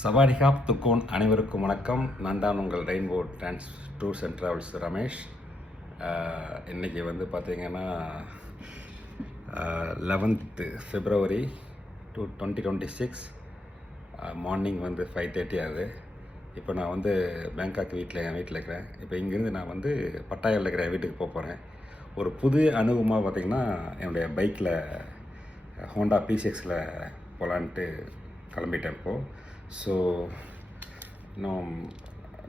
சவாரிகாப் துக்கோன் அனைவருக்கும் வணக்கம். நான் தான் உங்கள் rainbow tours and travels Ramesh. இன்றைக்கி வந்து பார்த்திங்கன்னா 11th February 2026 மார்னிங் வந்து 5:30 ஆகுது. இப்போ நான் வந்து பேங்காக் என் வீட்டில் இருக்கிறேன். இப்போ இங்கேருந்து நான் வந்து பட்டாயாவில் இருக்கிற வீட்டுக்கு போகிறேன். ஒரு புது அனுபவமாக பார்த்திங்கன்னா என்னுடைய பைக்கில் ஹோண்டா P6ல் போகலான்ட்டு கிளம்பிட்டேன் இப்போது. ஸோ இன்னும்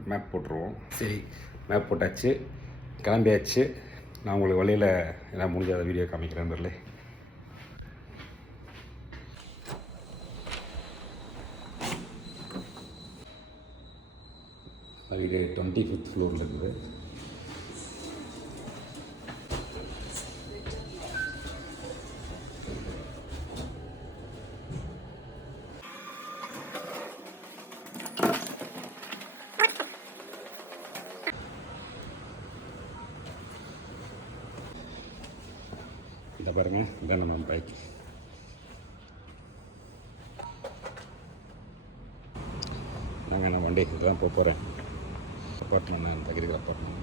மேப் போட்டுருவோம். சரி, மேப் போட்டாச்சு, கிளம்பியாச்சு. நான் உங்களுக்கு வழியில் எல்லாம் முடிஞ்சாத வீடியோ காமிக்கிறேன். வரல வீடு 25th ஃப்ளோரில் இருக்குது. இதை பாருங்கள், இதான் நம்ம பைக். நாங்கள் நான் வண்டி இதுதான் போகிறேன். அப்பார்ட்மெண்ட் நான் தகிரிக்கிற அப்பார்ட்மெண்ட்.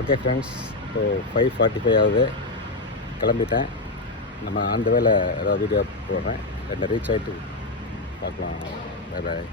ஓகே ஃப்ரெண்ட்ஸ், இப்போ 5:45 ஆகுது. கிளம்பிட்டேன். நம்ம அந்த வேலை ஏதாவது வீடியோ போடுறேன். என்ன ரீச் ஆகிட்டு பார்க்கலாம். Bye bye.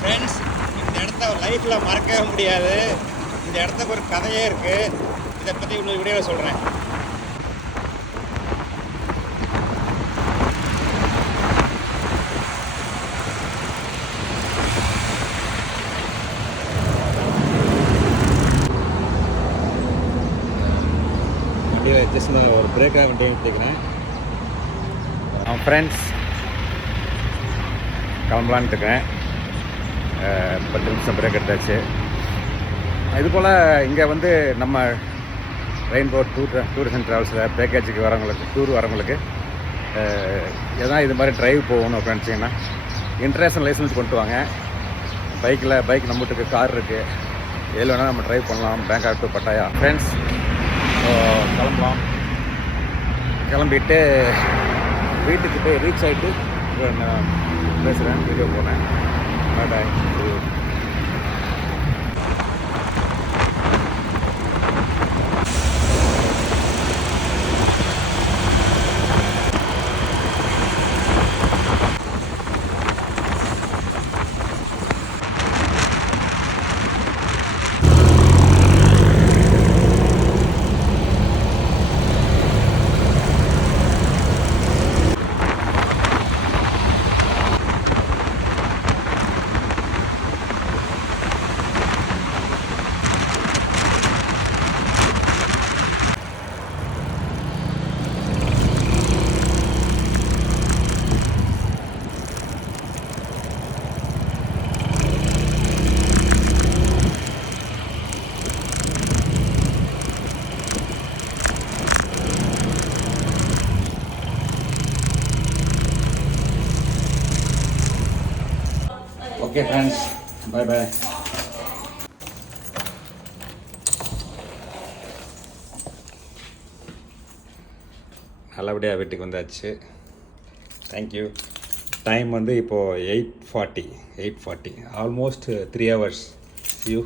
ஃப்ரெண்ட்ஸ், இந்த இடத்த லைஃப்பில் மறக்கவே முடியாது. இந்த இடத்துக்கு ஒரு கதையே இருக்குது. இதை பற்றி இன்னொரு வீடியோவில் சொல்கிறேன். வண்டியில் ஜஸ்ட் நான் ஒரு பிரேக்காக வண்டியை எடுத்துக்கிறேன். ஃப்ரெண்ட்ஸ், கிளம்பலான்ட்டு இருக்கேன். 10 நிமிஷம் பிரேக் எடுத்தாச்சு. இதுபோல் இங்கே வந்து நம்ம ரெயின்போ டூர்ஸ் அண்ட் ட்ராவல்ஸில் பேக்கேஜுக்கு வரவங்களுக்கு, டூர் வரவங்களுக்கு எதாவது இது மாதிரி ட்ரைவ் போகணும் அப்படின்னுச்சிங்கன்னா இன்டர்நேஷ்னல் லைசன்ஸ் கொண்டு வாங்க. பைக் நம்மட்டுக்கு கார் இருக்குது, எதில் வேணால் நம்ம ட்ரைவ் பண்ணலாம். Bangkok to பட்டாயா. ஃப்ரெண்ட்ஸ், கிளம்பலாம். கிளம்பிட்டு வீட்டுக்கு போய் ரீச் ஆகிட்டு நான் பேசுகிறேன், வீடியோ போடுறேன். Bye bye. Okay friends, bye bye. நல்லபடியாக வீட்டுக்கு வந்தாச்சு. தேங்க்யூ. டைம் வந்து இப்போது 8:40 ஆல்மோஸ்ட் 3 hours. See you.